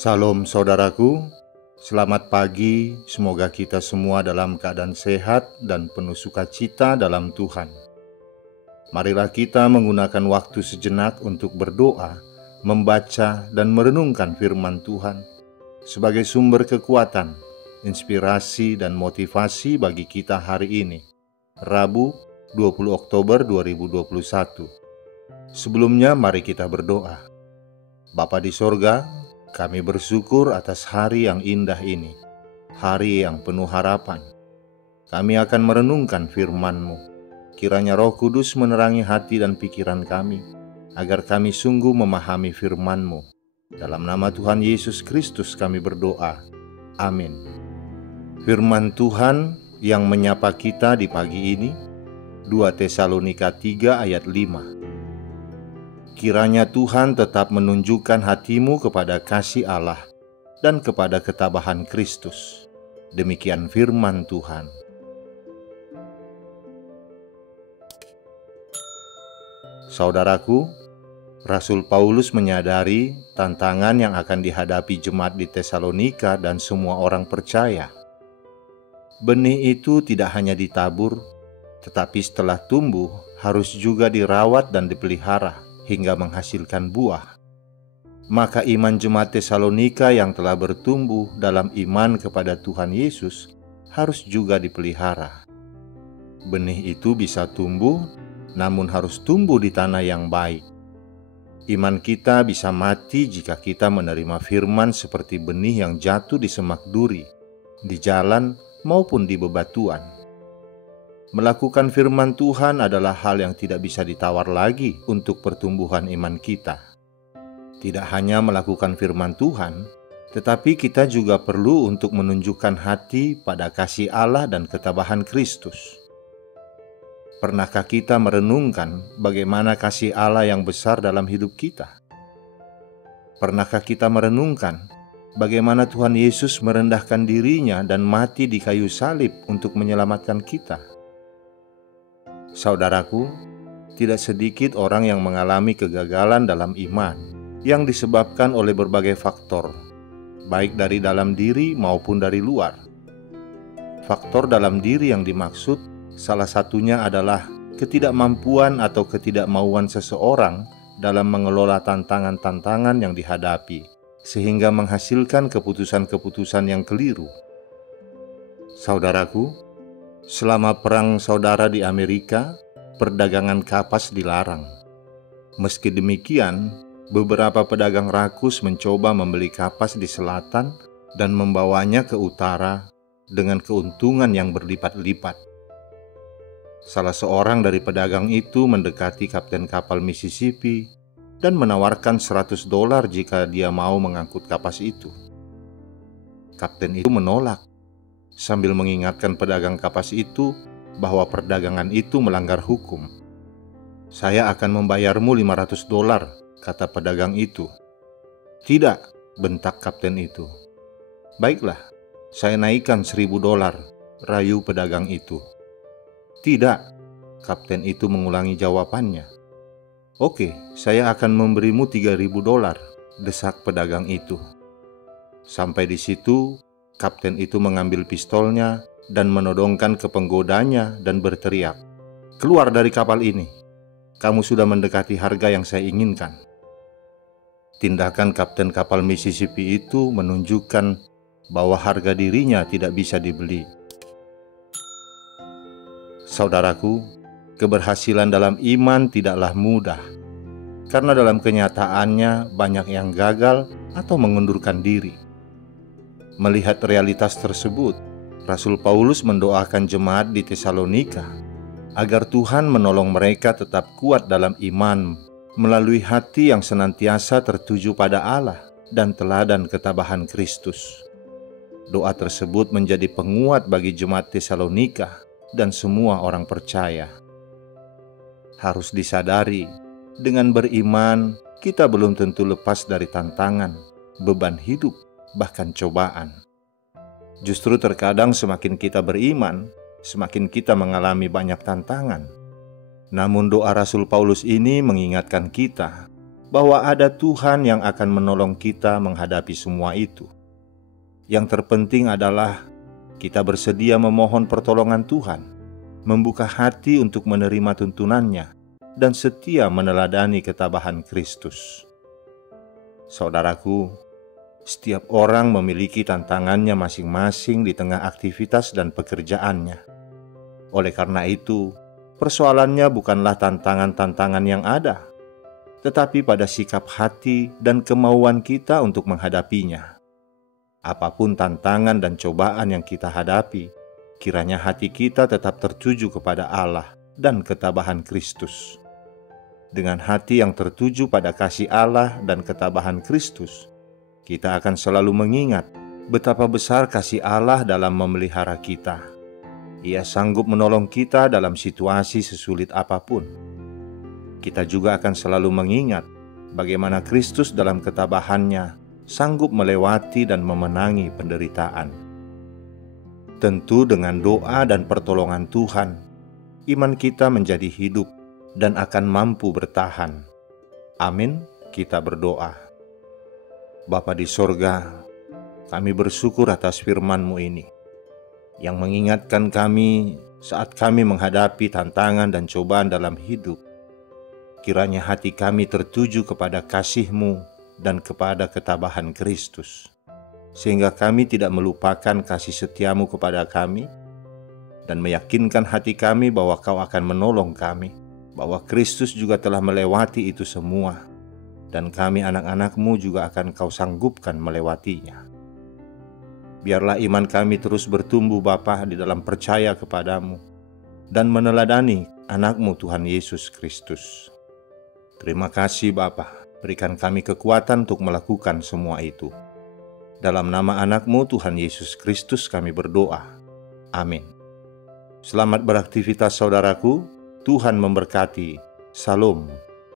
Salam saudaraku, selamat pagi, semoga kita semua dalam keadaan sehat dan penuh sukacita dalam Tuhan. Marilah kita menggunakan waktu sejenak untuk berdoa, membaca dan merenungkan firman Tuhan sebagai sumber kekuatan, inspirasi dan motivasi bagi kita hari ini, Rabu 20 Oktober 2021. Sebelumnya mari kita berdoa. Bapa di sorga, kami bersyukur atas hari yang indah ini, hari yang penuh harapan. Kami akan merenungkan firman-Mu. Kiranya Roh Kudus menerangi hati dan pikiran kami, agar kami sungguh memahami firman-Mu. Dalam nama Tuhan Yesus Kristus kami berdoa. Amin. Firman Tuhan yang menyapa kita di pagi ini, 2 Tesalonika 3 ayat 5. Kiranya Tuhan tetap menunjukkan hatimu kepada kasih Allah dan kepada ketabahan Kristus. Demikian firman Tuhan. Saudaraku, Rasul Paulus menyadari tantangan yang akan dihadapi jemaat di Tesalonika dan semua orang percaya. Benih itu tidak hanya ditabur, tetapi setelah tumbuh harus juga dirawat dan dipelihara hingga menghasilkan buah. Maka iman jemaat Tesalonika yang telah bertumbuh dalam iman kepada Tuhan Yesus harus juga dipelihara. Benih itu bisa tumbuh, namun harus tumbuh di tanah yang baik. Iman kita bisa mati jika kita menerima firman seperti benih yang jatuh di semak duri, di jalan maupun di bebatuan. Melakukan firman Tuhan adalah hal yang tidak bisa ditawar lagi untuk pertumbuhan iman kita. Tidak hanya melakukan firman Tuhan, tetapi kita juga perlu untuk menunjukkan hati pada kasih Allah dan ketabahan Kristus. Pernahkah kita merenungkan bagaimana kasih Allah yang besar dalam hidup kita? Pernahkah kita merenungkan bagaimana Tuhan Yesus merendahkan dirinya dan mati di kayu salib untuk menyelamatkan kita? Saudaraku, tidak sedikit orang yang mengalami kegagalan dalam iman yang disebabkan oleh berbagai faktor, baik dari dalam diri maupun dari luar. Faktor dalam diri yang dimaksud salah satunya adalah ketidakmampuan atau ketidakmauan seseorang dalam mengelola tantangan-tantangan yang dihadapi, sehingga menghasilkan keputusan-keputusan yang keliru. Saudaraku, selama perang saudara di Amerika, perdagangan kapas dilarang. Meski demikian, beberapa pedagang rakus mencoba membeli kapas di selatan dan membawanya ke utara dengan keuntungan yang berlipat-lipat. Salah seorang dari pedagang itu mendekati kapten kapal Mississippi dan menawarkan $100 jika dia mau mengangkut kapas itu. Kapten itu menolak, sambil mengingatkan pedagang kapas itu bahwa perdagangan itu melanggar hukum. "Saya akan membayarmu $500, kata pedagang itu. "Tidak," bentak kapten itu. "Baiklah, saya naikkan $1.000, rayu pedagang itu. "Tidak," kapten itu mengulangi jawabannya. "Oke, saya akan memberimu $3.000, desak pedagang itu. Sampai di situ, kapten itu mengambil pistolnya dan menodongkan ke penggodanya dan berteriak, "Keluar dari kapal ini. Kamu sudah mendekati harga yang saya inginkan." Tindakan kapten kapal Mississippi itu menunjukkan bahwa harga dirinya tidak bisa dibeli. Saudaraku, keberhasilan dalam iman tidaklah mudah, karena dalam kenyataannya banyak yang gagal atau mengundurkan diri. Melihat realitas tersebut, Rasul Paulus mendoakan jemaat di Tesalonika agar Tuhan menolong mereka tetap kuat dalam iman melalui hati yang senantiasa tertuju pada Allah dan teladan ketabahan Kristus. Doa tersebut menjadi penguat bagi jemaat Tesalonika dan semua orang percaya. Harus disadari, dengan beriman kita belum tentu lepas dari tantangan, beban hidup, bahkan cobaan. Justru terkadang semakin kita beriman, semakin kita mengalami banyak tantangan. Namun doa Rasul Paulus ini mengingatkan kita bahwa ada Tuhan yang akan menolong kita menghadapi semua itu. Yang terpenting adalah kita bersedia memohon pertolongan Tuhan, membuka hati untuk menerima tuntunannya, dan setia meneladani ketabahan Kristus. Saudaraku, setiap orang memiliki tantangannya masing-masing di tengah aktivitas dan pekerjaannya. Oleh karena itu, persoalannya bukanlah tantangan-tantangan yang ada, tetapi pada sikap hati dan kemauan kita untuk menghadapinya. Apapun tantangan dan cobaan yang kita hadapi, kiranya hati kita tetap tertuju kepada Allah dan ketabahan Kristus. Dengan hati yang tertuju pada kasih Allah dan ketabahan Kristus, kita akan selalu mengingat betapa besar kasih Allah dalam memelihara kita. Ia sanggup menolong kita dalam situasi sesulit apapun. Kita juga akan selalu mengingat bagaimana Kristus dalam ketabahannya sanggup melewati dan memenangi penderitaan. Tentu dengan doa dan pertolongan Tuhan, iman kita menjadi hidup dan akan mampu bertahan. Amin, kita berdoa. Bapa di sorga, kami bersyukur atas firman-Mu ini, yang mengingatkan kami saat kami menghadapi tantangan dan cobaan dalam hidup. Kiranya hati kami tertuju kepada kasih-Mu dan kepada ketabahan Kristus, sehingga kami tidak melupakan kasih setia-Mu kepada kami, dan meyakinkan hati kami bahwa Kau akan menolong kami, bahwa Kristus juga telah melewati itu semua, dan kami anak-anak-Mu juga akan Kau sanggupkan melewatinya. Biarlah iman kami terus bertumbuh Bapa di dalam percaya kepadamu, dan meneladani anak-Mu Tuhan Yesus Kristus. Terima kasih Bapa, berikan kami kekuatan untuk melakukan semua itu. Dalam nama anak-Mu Tuhan Yesus Kristus kami berdoa. Amin. Selamat beraktivitas saudaraku. Tuhan memberkati. Salam.